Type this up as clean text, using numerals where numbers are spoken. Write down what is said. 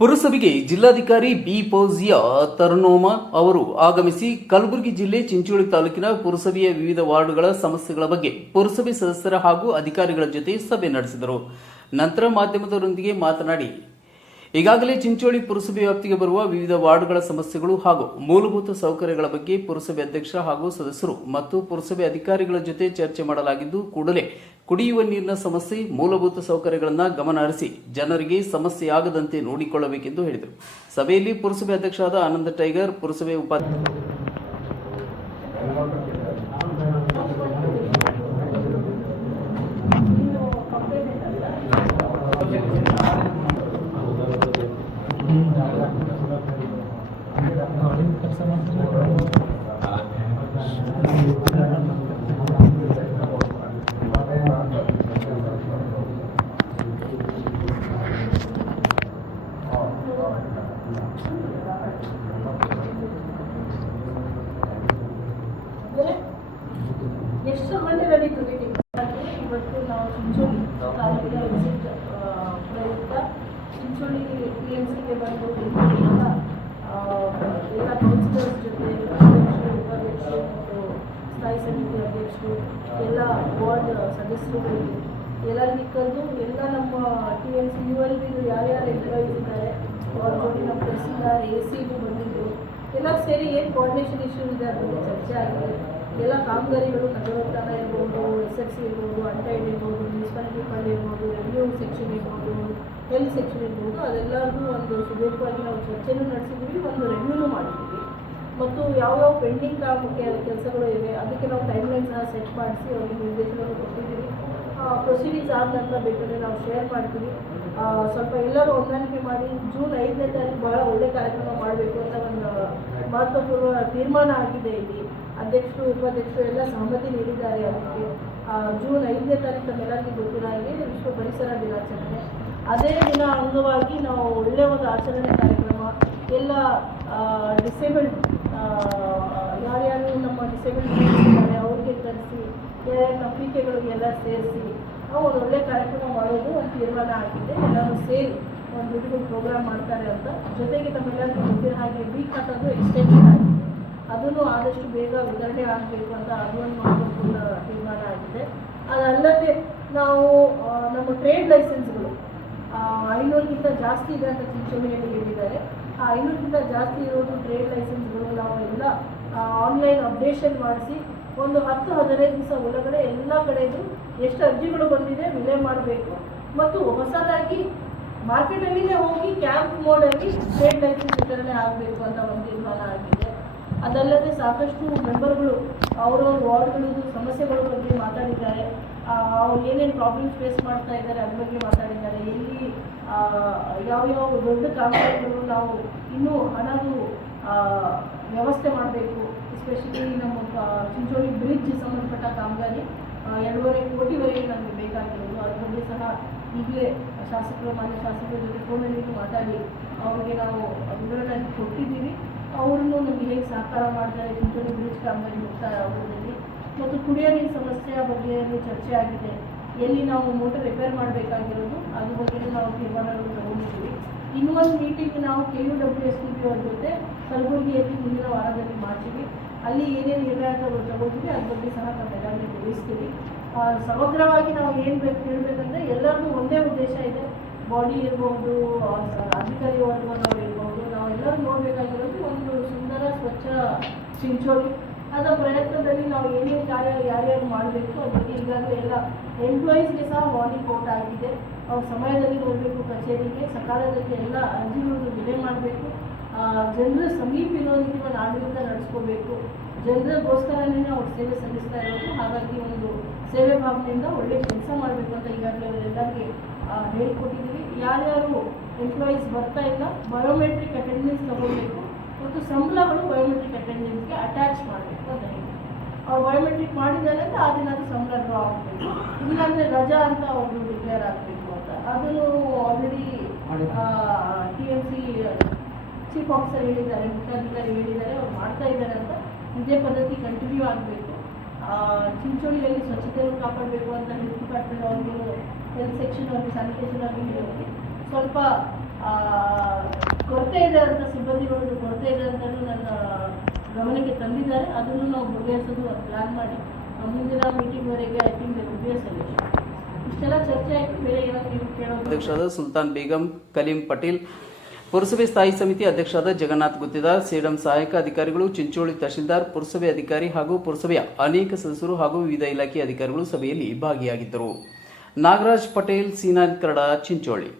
ಪುರಸಭೆಗೆ ಜಿಲ್ಲಾಧಿಕಾರಿ ಬಿ ಫೌಜಿಯಾ ತರ್ನೋಮಾ ಅವರು ಆಗಮಿಸಿ ಕಲಬುರಗಿ ಜಿಲ್ಲೆ ಚಿಂಚೋಳಿ ತಾಲೂಕಿನ ಪುರಸಭೆಯ ವಿವಿಧ ವಾರ್ಡ್ಗಳ ಸಮಸ್ಯೆಗಳ ಬಗ್ಗೆ ಪುರಸಭೆ ಸದಸ್ಯರ ಹಾಗೂ ಅಧಿಕಾರಿಗಳ ಜೊತೆ ಸಭೆ ನಡೆಸಿದರು. ನಂತರ ಮಾಧ್ಯಮದವರೊಂದಿಗೆ ಮಾತನಾಡಿ, ಈಗಾಗಲೇ ಚಿಂಚೋಳಿ ಪುರಸಭೆ ವ್ಯಾಪ್ತಿಗೆ ಬರುವ ವಿವಿಧ ವಾರ್ಡ್ಗಳ ಸಮಸ್ಯೆಗಳು ಹಾಗೂ ಮೂಲಭೂತ ಸೌಕರ್ಯಗಳ ಬಗ್ಗೆ ಪುರಸಭೆ ಅಧ್ಯಕ್ಷ ಹಾಗೂ ಸದಸ್ಯರು ಮತ್ತು ಪುರಸಭೆ ಅಧಿಕಾರಿಗಳ ಜೊತೆ ಚರ್ಚೆ ಮಾಡಲಾಗಿದ್ದು, ಕೂಡಲೇ ಕುಡಿಯುವ ನೀರಿನ ಸಮಸ್ಯೆ, ಮೂಲಭೂತ ಸೌಕರ್ಯಗಳನ್ನು ಗಮನ ಹರಿಸಿ ಜನರಿಗೆ ಸಮಸ್ಯೆಯಾಗದಂತೆ ನೋಡಿಕೊಳ್ಳಬೇಕೆಂದು ಹೇಳಿದರು. ಸಭೆಯಲ್ಲಿ ಪುರಸಭೆ ಅಧ್ಯಕ್ಷರಾದ ಆನಂದ ಟೈಗರ್, ಪುರಸಭೆ ಉಪಾಧ್ಯಕ್ಷ ಎಷ್ಟು ಮಂದಿ ನಡೀತು ಮೀಟಿಂಗ್. ಇವತ್ತು ನಾವು ಚಿಂಚೋಳಿ ತಾಲೂಕಿನ ವಿಸಿಟ್ ಪ್ರಯುಕ್ತ ಚಿಂಚೋಳಿ TMCಗೆ ಬಂದು ಎಲ್ಲ ಕೌನ್ಸಿಲರ್ಸ್ ಜೊತೆ ಅಧ್ಯಕ್ಷರು, ಉಪಾಧ್ಯಕ್ಷರು ಮತ್ತು ಸ್ಥಾಯಿ ಸಮಿತಿ ಅಧ್ಯಕ್ಷರು, ಎಲ್ಲ ವಾರ್ಡ್ ಸದಸ್ಯರುಗಳಿಗೆ ಎಲ್ಲರಿಗೆ ಕರೆದು ಎಲ್ಲ ನಮ್ಮ TMC ULB ಯಾರ್ಯಾರು ಎಂಪ್ಲಾಯೀಸ್ ಇದ್ದಾರೆ ಅವ್ರ ಜೊತೆ ನಮ್ಮ ತಹಸೀಲ್ದಾರ್ AC ಬಂದಿದ್ದು ಎಲ್ಲ ಸೇರಿ ಏನು ಕೋಆರ್ಡಿನೇಷನ್ ಇಶ್ಯೂ ಇದೆ ಅದ್ರ ಬಗ್ಗೆ ಚರ್ಚೆ ಆಗಿದೆ. ಎಲ್ಲ ಕಾಮಗಾರಿಗಳು ನಗರೋತ್ಥಾನ ಇರ್ಬೋದು, SFC ಇರ್ಬೋದು, ಅಂಟೈಡ್ ಇರ್ಬೋದು, ಮುನ್ಸಿಪಾಲಿಟಿ ಫಂಡ್ ಇರ್ಬೋದು, ರೆವಿನ್ಯೂ ಸೆಕ್ಷನ್ ಇರ್ಬೋದು, ಹೆಲ್ತ್ ಸೆಕ್ಷನ್ ಇರ್ಬೋದು, ಅದೆಲ್ಲರಿಗೂ ಒಂದು ಸುದೀರ್ಘವಾಗಿ ನಾವು ಚರ್ಚೆನೂ ನಡೆಸಿದ್ದೀವಿ, ಒಂದು ರಿವ್ಯೂನೂ ಮಾಡಿದ್ದೀವಿ. ಮತ್ತು ಯಾವ್ಯಾವ ಪೆಂಡಿಂಗ್ ಕೆಲಸಗಳು ಇವೆ ಅದಕ್ಕೆ ನಾವು ಟೈಮ್ಲೈನ್ ಸಹ ಸೆಟ್ ಮಾಡಿಸಿ ಅವರಿಗೆ ನಿರ್ದೇಶನ ಕೊಟ್ಟಿದ್ದೀವಿ. ಪ್ರೊಸೀಡಿಂಗ್ಸ್ ಆದ ನಂತರ ಬೇಕಾದರೆ ನಾವು ಶೇರ್ ಮಾಡ್ತೀವಿ. ಸ್ವಲ್ಪ ಎಲ್ಲರೂ ಹೊಂದಾಣಿಕೆ ಮಾಡಿ ಜೂನ್ 5ನೇ ತಾರೀಕು ಬಹಳ ಒಳ್ಳೆ ಕಾರ್ಯಕ್ರಮ ಮಾಡಬೇಕು ಅಂತ ಒಂದು ಮಹತ್ವಪೂರ್ಣ ತೀರ್ಮಾನ ಆಗಿದೆ. ಇಲ್ಲಿ ಅಧ್ಯಕ್ಷರು, ಉಪಾಧ್ಯಕ್ಷರು ಎಲ್ಲ ಸಹಮತಿ ನೀಡಿದ್ದಾರೆ. ಅದಕ್ಕೆ ಜೂನ್ 5ನೇ ತಾರೀಕು ನಮ್ಮೆಲ್ಲರಿಗೂ ಗೊತ್ತಿರೋ ಹಾಗೆ ವಿಶ್ವ ಪರಿಸರ ದಿನಾಚರಣೆ. ಅದೇ ದಿನ ಅಂಗವಾಗಿ ನಾವು ಒಳ್ಳೆಯ ಒಂದು ಆಚರಣೆ ಕಾರ್ಯಕ್ರಮ ಎಲ್ಲ ಡಿಸೇಬಲ್ಡ್ ಯಾರ್ಯಾರು ನಮ್ಮ ಡಿಸೇಬಲ್ಡ್ ಇದ್ದಾರೆ ಅವ್ರಿಗೆ ಕರೆಸಿ ಯಾರ್ಯಾರು ನಂಬಿಕೆಗಳಿಗೆಲ್ಲ ಸೇರಿಸಿ ನಾವು ಒಂದು ಒಳ್ಳೆಯ ಕಾರ್ಯಕ್ರಮ ಮಾಡೋದು ಒಂದು ತೀರ್ಮಾನ ಆಗಿದೆ. ಎಲ್ಲರೂ ಸೇರಿ ಒಂದು ಬ್ಯೂಟಿಫುಲ್ ಪ್ರೋಗ್ರಾಮ್ ಮಾಡ್ತಾರೆ ಅಂತ. ಜೊತೆಗೆ ನಮ್ಮೆಲ್ಲರಿಗೂ ಗೊತ್ತಿರೋ ಹಾಗೆ ಬಿ ಖಾತದ್ದು ಎಕ್ಸ್ಟೆನ್ಷನ್ ಆಗಿದೆ, ಅದನ್ನು ಆದಷ್ಟು ಬೇಗ ವಿತರಣೆ ಆಗಬೇಕು ಅಂತ ಅದೊಂದು ಮಹತ್ವಪೂರ್ಣ ತೀರ್ಮಾನ ಆಗಿದೆ. ಅದಲ್ಲದೆ ನಾವು ನಮ್ಮ ಟ್ರೇಡ್ ಲೈಸೆನ್ಸ್ಗಳು 500ಕ್ಕಿಂತ ಜಾಸ್ತಿ ಇದೆ ಅಂತ ಚಿಂಚೋಳಿಯಲ್ಲಿ ಹೇಳಿದ್ದಾರೆ. ಆ 500ಕ್ಕಿಂತ ಜಾಸ್ತಿ ಇರೋದು ಟ್ರೇಡ್ ಲೈಸೆನ್ಸ್ಗಳು ನಾವು ಎಲ್ಲ ಆನ್ಲೈನ್ ಅಪ್ಡೇಷನ್ ಮಾಡಿಸಿ ಒಂದು 10-15 ದಿವಸ ಒಳಗಡೆ ಎಲ್ಲ ಕಡೆಗೂ ಎಷ್ಟು ಅರ್ಜಿಗಳು ಬಂದಿದೆ ವಿಲೆ ಮಾಡಬೇಕು. ಮತ್ತು ಹೊಸದಾಗಿ ಮಾರ್ಕೆಟಲ್ಲಿನೇ ಹೋಗಿ ಕ್ಯಾಂಪ್ ಮೋಡಲ್ಲಿ ಟ್ರೇಡ್ ಲೈಸೆನ್ಸ್ ವಿತರಣೆ ಆಗಬೇಕು ಅಂತ ಒಂದು ತೀರ್ಮಾನ ಆಗಿದೆ. ಅದಲ್ಲದೆ ಸಾಕಷ್ಟು ಮೆಂಬರ್ಗಳು ಅವರವ್ರ ವಾರ್ಡ್ಗಳದ್ದು ಸಮಸ್ಯೆಗಳ ಬಗ್ಗೆ ಮಾತಾಡಿದ್ದಾರೆ. ಅವ್ರು ಏನೇನು ಪ್ರಾಬ್ಲಮ್ಸ್ ಫೇಸ್ ಮಾಡ್ತಾ ಇದ್ದಾರೆ ಅದ್ರ ಬಗ್ಗೆ ಮಾತಾಡಿದ್ದಾರೆ. ಎಲ್ಲಿ ಯಾವ್ಯಾವ ದೊಡ್ಡ ಕಾಮಗಾರಿಗಳು ನಾವು ಇನ್ನೂ ಹಣದು ವ್ಯವಸ್ಥೆ ಮಾಡಬೇಕು. ಎಸ್ಪೆಷಲಿ ನಮ್ಮ ಚಿಂಚೋಳಿ ಬ್ರಿಡ್ಜ್ ಸಂಬಂಧಪಟ್ಟ ಕಾಮಗಾರಿ 2.5 ಕೋಟಿವರೆಗೆ ನಮಗೆ ಬೇಕಾಗಿರೋದು. ಅದ್ರ ಬಗ್ಗೆ ಸಹ ಈಗಲೇ ಮಾನ್ಯ ಶಾಸಕರ ಜೊತೆ ಫೋನಲ್ಲಿ ಮಾತಾಡಿ ಅವ್ರಿಗೆ ನಾವು ವಿವರಣೆ ಕೊಟ್ಟಿದ್ದೀವಿ. ಅವ್ರನ್ನೂ ನಮಗೆ ಹೇಗೆ ಸಹಕಾರ ಮಾಡ್ತಾರೆ ಚಿಂಚೋಳಿ ಬ್ರಿಡ್ಜ್ ಕಾಮಗಾರಿ ಮುಕ್ತಾಯ ಆಗೋದ್ರಲ್ಲಿ. ಮತ್ತು ಕುಡಿಯೋ ನೀರಿನ ಸಮಸ್ಯೆಯ ಬಗ್ಗೆ ಚರ್ಚೆ ಆಗಿದೆ. ಎಲ್ಲಿ ನಾವು ಮೋಟರ್ ರಿಪೇರ್ ಮಾಡಬೇಕಾಗಿರೋದು ಅದ್ರ ಬಗ್ಗೆ ನಾವು ತೀರ್ಮಾನಗಳನ್ನು ತಗೊಂಡಿದ್ದೀವಿ. ಇನ್ನೊಂದು ಮೀಟಿಂಗ್ ನಾವು KUWSTP ಅವ್ರ ಜೊತೆ ಕಲಬುರಗಿಯಲ್ಲಿ ಮುಂದಿನ ವಾರದಲ್ಲಿ ಮಾಡ್ತೀವಿ. ಅಲ್ಲಿ ಏನೇನು ನಿರ್ಣಯ ತಗೋತೀವಿ ಅದ್ರ ಬಗ್ಗೆ ಸಹ ನಾವೆಲ್ಲರಿಗೂ ತಿಳಿಸ್ತೀವಿ. ಸಮಗ್ರವಾಗಿ ನಾವು ಏನು ಹೇಳಬೇಕಂದ್ರೆ ಎಲ್ಲರಿಗೂ ಒಂದೇ ಉದ್ದೇಶ ಇದೆ. ಬಾಡಿ ಇರ್ಬೋದು, ಅಧಿಕಾರಿ ವರ್ಗದವರು ಇರ್ಬೋದು, ನಾವೆಲ್ಲರೂ ನೋಡಬೇಕಾಗಿರೋದು ಒಂದು ಸುಂದರ ಸ್ವಚ್ಛ ಚಿಂಚೋಳಿ. ಅದರ ಪ್ರಯತ್ನದಲ್ಲಿ ನಾವು ಏನೇನು ಕಾರ್ಯ ಯಾರ್ಯಾರು ಮಾಡಬೇಕು ಅದ್ರ ಬಗ್ಗೆ ಈಗಾಗಲೇ ಎಲ್ಲ ಎಂಪ್ಲಾಯೀಸ್ಗೆ ಸಹ ವಾರ್ನಿಂಗ್ ಔಟ್ ಆಗಿದೆ. ಅವ್ರ ಸಮಯದಲ್ಲಿ ಬರಬೇಕು ಕಚೇರಿಗೆ, ಸಕಾಲದಲ್ಲಿ ಎಲ್ಲ ಅರ್ಜಿಗಳನ್ನು ವಿಲೆ ಮಾಡಬೇಕು, ಜನರ ಸಮೀಪ ಇರೋದಕ್ಕೆ ಒಂದು ಆಡಳಿತ ನಡೆಸ್ಕೋಬೇಕು. ಜನರಿಗೋಸ್ಕರನೇ ಅವ್ರು ಸೇವೆ ಸಲ್ಲಿಸ್ತಾ ಇರೋದು. ಹಾಗಾಗಿ ಒಂದು ಸೇವೆ ಭಾವನೆಯಿಂದ ಒಳ್ಳೆಯ ಕೆಲಸ ಮಾಡಬೇಕು ಅಂತ ಈಗಾಗಲೇ ಅವರೆಲ್ಲರಿಗೆ ಹೇಳಿಕೊಟ್ಟಿದ್ದೀವಿ. ಯಾರ್ಯಾರು ಎಂಪ್ಲಾಯೀಸ್ ಬರ್ತಾ ಇಲ್ಲ ಬಯೋಮೆಟ್ರಿಕ್ ಅಟೆಂಡೆನ್ಸ್ ತಗೋಬೇಕು ಮತ್ತು ಸಂಬಳಗಳು ಬಯೋಮೆಟ್ರಿಕ್ ಅಟೆಂಡೆನ್ಸ್ಗೆ ಅಟ್ಯಾಚ್ ಮಾಡಬೇಕು ಅಂತ ಹೇಳಿ. ಅವ್ರು ಬಯೋಮೆಟ್ರಿಕ್ ಮಾಡಿದ್ದಾರೆ ಅಂತ ಆ ದಿನ ಸಂಬಳ ಡ್ರಾ ಆಗಬೇಕು, ಇಲ್ಲಾಂದರೆ ರಜಾ ಅಂತ ಅವರು ಡಿಕ್ಲೇರ್ ಆಗಬೇಕು ಅಂತ. ಅದನ್ನು ಆಲ್ರೆಡಿ TMC ಚೀಫ್ ಆಫೀಸರ್ ಹೇಳಿದ್ದಾರೆ, ಮುಖ್ಯಾಧಿಕಾರಿ ಹೇಳಿದ್ದಾರೆ, ಅವ್ರು ಮಾಡ್ತಾ ಇದ್ದಾರೆ ಅಂತ. ಇದೇ ಪದ್ಧತಿ ಕಂಟಿನ್ಯೂ ಆಗಬೇಕು. ಚಿಂಚೋಳಿಯಲ್ಲಿ ಸ್ವಚ್ಛತೆಯನ್ನು ಕಾಪಾಡಬೇಕು ಅಂತ ಹೆಲ್ತ್ ಡಿಪಾರ್ಟ್ಮೆಂಟ್ ಅವ್ರಿಗೆ, ಹೆಲ್ತ್ ಸೆಕ್ಷನ್ ಅವ್ರಿಗೆ, ಸ್ಯಾನಿಟೇಷನ್ ಅವ್ರಿಗೆ ಹೇಳಿ ಸ್ವಲ್ಪ ಕೊರತೆ ಇದೆ ಅಂತ, ಸಿಬ್ಬಂದಿಗಳದ್ದು ಕೊರತೆ ಇದೆ ಅಂತಲೂ ನನ್ನ ಗಮನಕ್ಕೆ ತಂದಿದ್ದಾರೆ. ಅದನ್ನು ನಾವು ಬಗೆಹರಿಸೋದು ಪ್ಲಾನ್ ಮಾಡಿ ಮುಂದಿನ ಮೀಟಿಂಗ್ವರೆಗೆ ಐ ಥಿಂಕ್ ಇಷ್ಟೆಲ್ಲ ಚರ್ಚೆ ಆಯಿತು. ಬೇರೆ ಏನಾದರೂ ನೀವು ಕೇಳೋದು? ಅಧ್ಯಕ್ಷರಾದ ಸುಲ್ತಾನ್ ಬೇಗಂ, ಕಲೀಂ ಪಟೇಲ್, ಪುರಸಭೆ ಸ್ಥಾಯಿ ಸಮಿತಿ ಅಧ್ಯಕ್ಷರಾದ ಜಗನ್ನಾಥ್ ಗುತ್ತಿದಾರ್, ಸೇಡಂ ಸಹಾಯಕ ಅಧಿಕಾರಿಗಳು, ಚಿಂಚೋಳಿ ತಹಶೀಲ್ದಾರ್, ಪುರಸಭೆ ಅಧಿಕಾರಿ ಹಾಗೂ ಪುರಸಭೆಯ ಅನೇಕ ಸದಸ್ಯರು ಹಾಗೂ ವಿವಿಧ ಇಲಾಖೆ ಅಧಿಕಾರಿಗಳು ಸಭೆಯಲ್ಲಿ ಭಾಗಿಯಾಗಿದ್ದರು. ನಾಗರಾಜ್ ಪಟೇಲ್, ಸೀನಾನ್ ಕನ್ನಡ, ಚಿಂಚೋಳಿ.